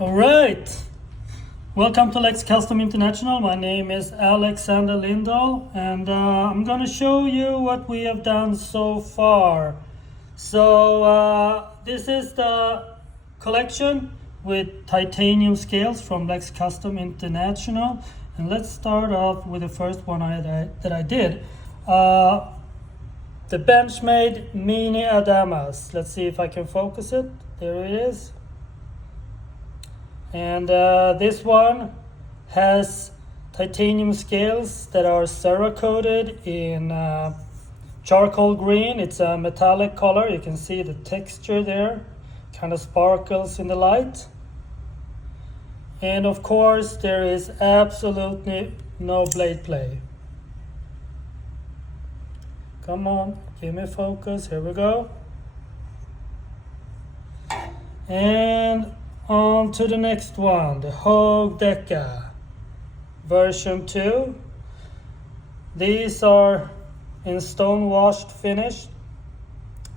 All right, welcome to Lex Custom International. My name is Alexander Lindahl, and I'm going to show you what we have done so far. So this is the collection with titanium scales from Lex Custom International, and let's start off with the first one that I did. The Benchmade Mini Adamas. Let's see if I can focus it. There it is. And this one has titanium scales that are Cerakote in charcoal green. It's a metallic color. You can see the texture there, kind of sparkles in the light. And of course, there is absolutely no blade play. Come on, give me focus. Here we go. And on to the next one, the Houge Deca version 2. These are in Stonewashed finish,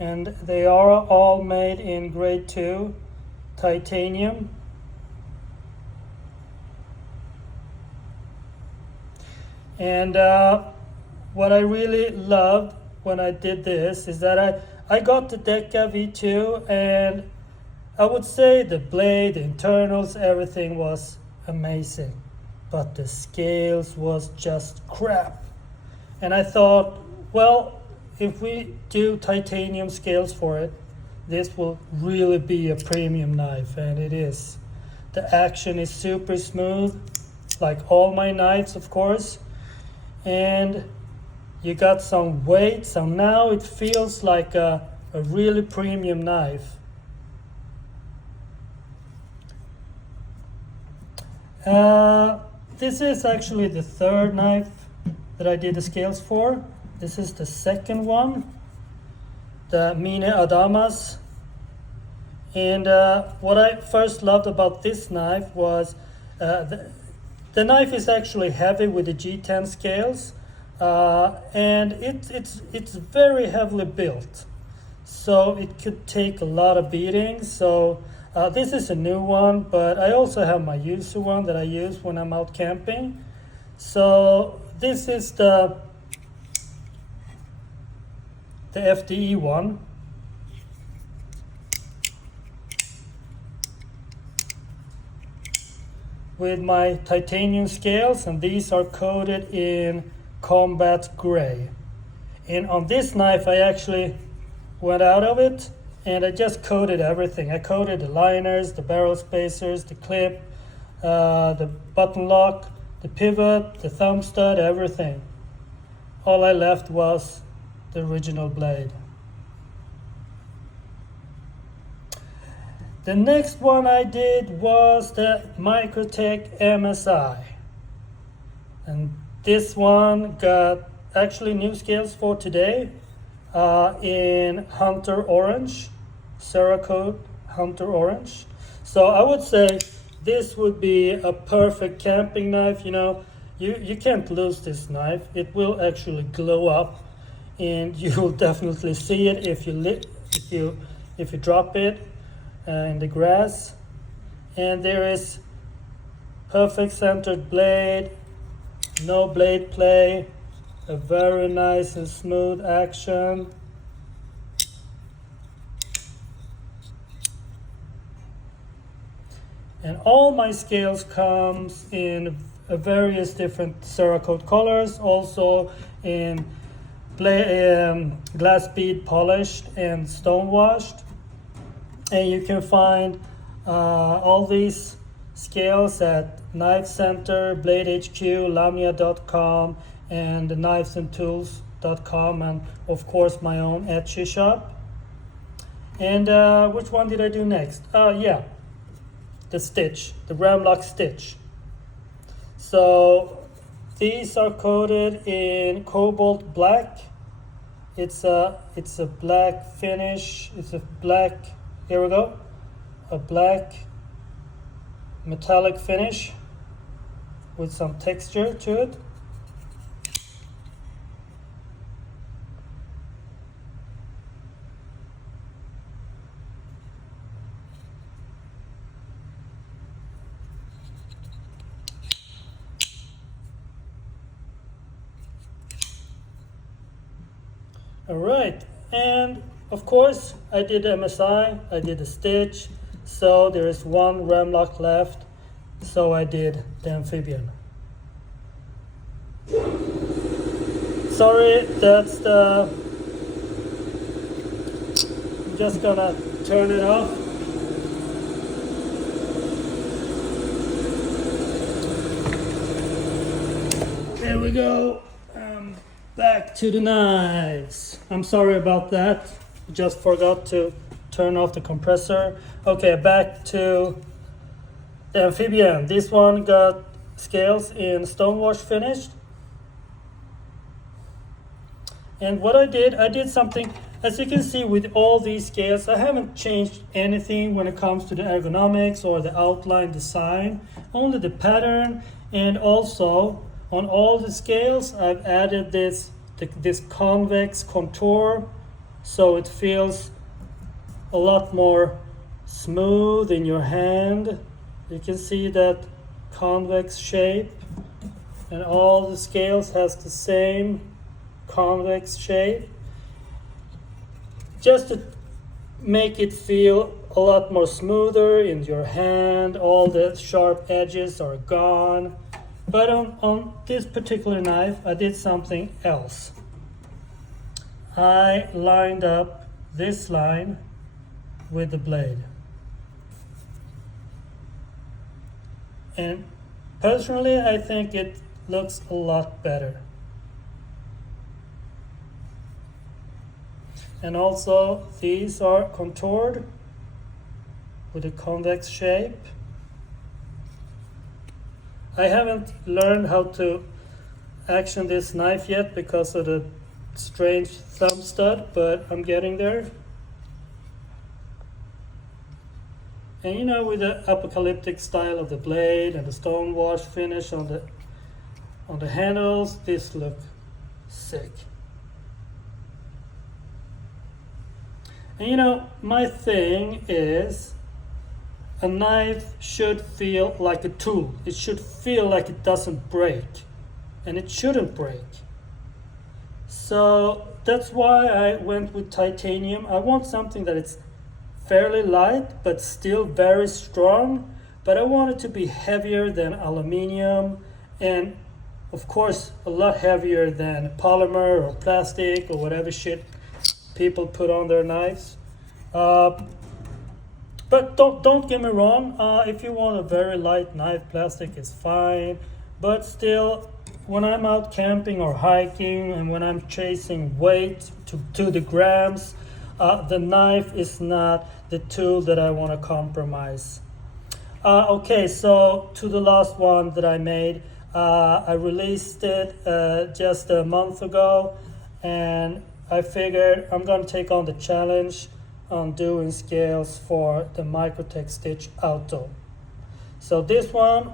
and they are all made in grade 2 titanium. And what I really loved when I did this is that I got the Deca V2, and I would say the blade, the internals, everything was amazing, but the scales was just crap. And I thought, well, if we do titanium scales for it, this will really be a premium knife, and it is. The action is super smooth, like all my knives, of course, and you got some weight, so now it feels like a really premium knife. This is actually the third knife that I did the scales for. This is the second one, the Mini Adamas. And what I first loved about this knife was the knife is actually heavy with the G10 scales, and it's very heavily built, so it could take a lot of beatings. So this is a new one, but I also have my user one that I use when I'm out camping. So this is the FDE one. With my titanium scales, and these are coated in combat gray. And on this knife I actually went out of it and I just coated everything. I coated the liners, the barrel spacers, the clip, the button lock, the pivot, the thumb stud, everything. All I left was the original blade. The next one I did was the Microtech MSI. And this one got actually new scales for today in Hunter Orange, Cerakote Hunter Orange. So I would say this would be a perfect camping knife. You know, you can't lose this knife. It will actually glow up, and you'll definitely see it if you drop it in the grass. And there is perfect centered blade, no blade play, a very nice and smooth action. And all my scales comes in various different Cerakote colors, also in glass bead polished and stonewashed. And you can find all these scales at Knife Center, Blade HQ, Lamia.com, and knivesandtools.com, and of course my own Etsy shop. And which one did I do next? Yeah, the stitch, the Ramlock stitch. So these are coated in cobalt black. It's a black finish. It's a black. Here we go. A black metallic finish with some texture to it. All right, and of course I did MSI, I did a stitch, so there is one ram lock left, so I did the Amphibian. Sorry, that's the, I'm just gonna turn it off. There we go. Back to the knives. I'm sorry about that. Just forgot to turn off the compressor. Okay, back to the Amphibian. This one got scales in Stonewashed finished. And what I did something, as you can see with all these scales, I haven't changed anything when it comes to the ergonomics or the outline design, only the pattern. And also on all the scales, I've added this convex contour, so it feels a lot more smooth in your hand. You can see that convex shape, and all the scales has the same convex shape, just to make it feel a lot more smoother in your hand. All the sharp edges are gone. But on this particular knife, I did something else. I lined up this line with the blade. And personally, I think it looks a lot better. And also, these are contoured with a convex shape. I haven't learned how to action this knife yet because of the strange thumb stud, but I'm getting there. And you know, with the apocalyptic style of the blade and the Stonewashed finish on the handles, this look sick. And you know, my thing is, a knife should feel like a tool. It should feel like it doesn't break, and it shouldn't break. So that's why I went with titanium. I want something that it's fairly light but still very strong, but I want it to be heavier than aluminum, and of course a lot heavier than polymer or plastic or whatever shit people put on their knives. But don't get me wrong, if you want a very light knife, plastic is fine. But still, when I'm out camping or hiking and when I'm chasing weight to the grams, the knife is not the tool that I want to compromise. Okay, so to the last one that I made, I released it just a month ago, and I figured I'm going to take on the challenge on doing scales for the Microtech Stitch Outdo. So this one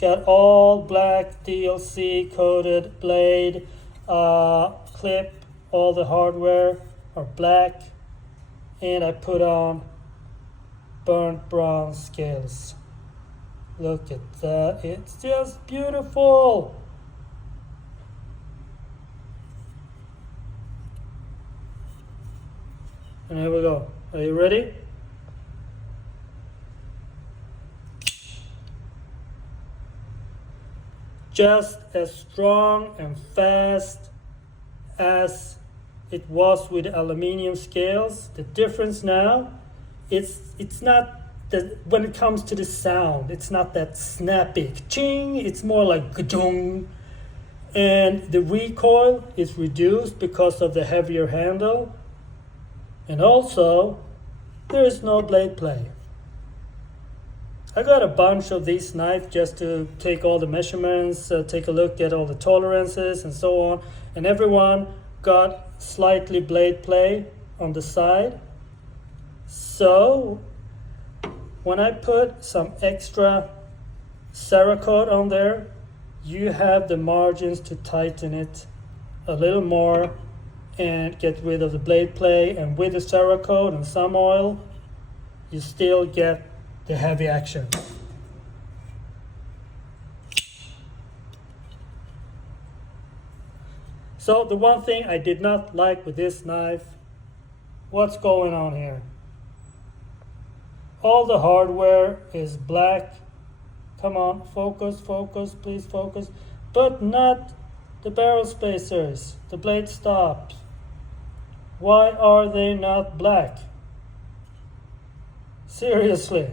got all black DLC coated blade, clip, all the hardware are black, and I put on burnt bronze scales. Look at that, it's just beautiful. And here we go. Are you ready? Just as strong and fast as it was with aluminium scales. The difference now, it's not that when it comes to the sound, it's not that snappy ching, it's more like ga-dung. And the recoil is reduced because of the heavier handle. And also, there is no blade play. I got a bunch of these knives just to take all the measurements, take a look at all the tolerances and so on. And everyone got slightly blade play on the side. So, when I put some extra Cerakote on there, you have the margins to tighten it a little more and get rid of the blade play, and with the Cerakote and some oil, you still get the heavy action. So the one thing I did not like with this knife, what's going on here? All the hardware is black. Come on, focus, focus, please focus. But not the barrel spacers, the blade stops. Why are they not black? Seriously.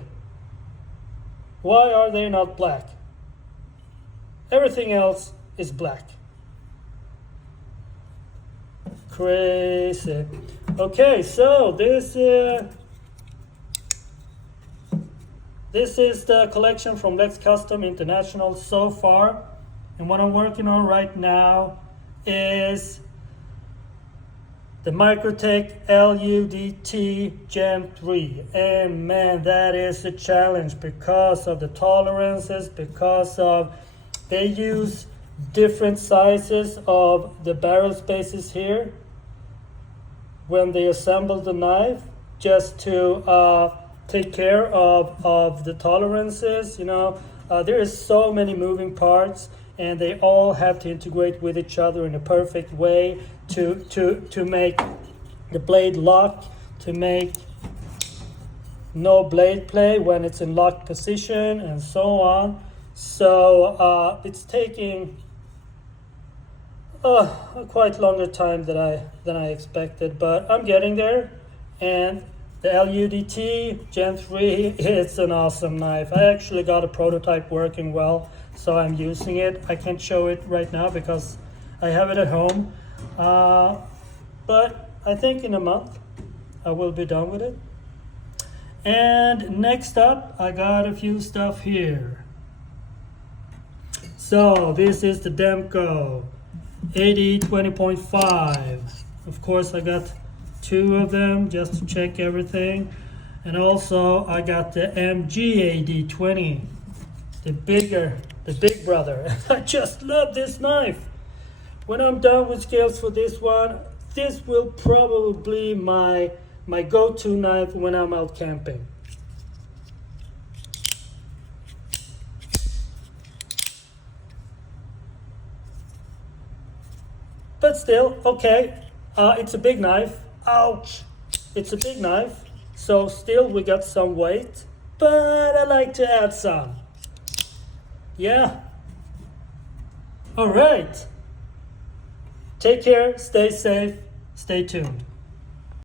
Why are they not black? Everything else is black. Crazy. Okay, so this is the collection from Lex Custom International so far. And what I'm working on right now is the Microtech LUDT Gen 3. And man, that is a challenge because of the tolerances, because of they use different sizes of the barrel spaces here when they assemble the knife, just to take care of the tolerances. You know, there is so many moving parts, and they all have to integrate with each other in a perfect way to make the blade lock, to make no blade play when it's in locked position, and so on. So it's taking a quite longer time than I expected, but I'm getting there. And the LUDT Gen 3 is an awesome knife. I actually got a prototype working well, so I'm using it. I can't show it right now because I have it at home, but I think in a month I will be done with it. And next up, I got a few stuff here. So this is the Demko 80 20.5. Of course, I got 2 of them just to check everything. And also I got the MG 20, the big brother. I just love this knife. When I'm done with scales for this one, this will probably be my go-to knife when I'm out camping. But still, okay, it's a big knife. Ouch! It's a big knife, so still we got some weight, but I like to add some. Yeah. All right. Take care, stay safe, stay tuned.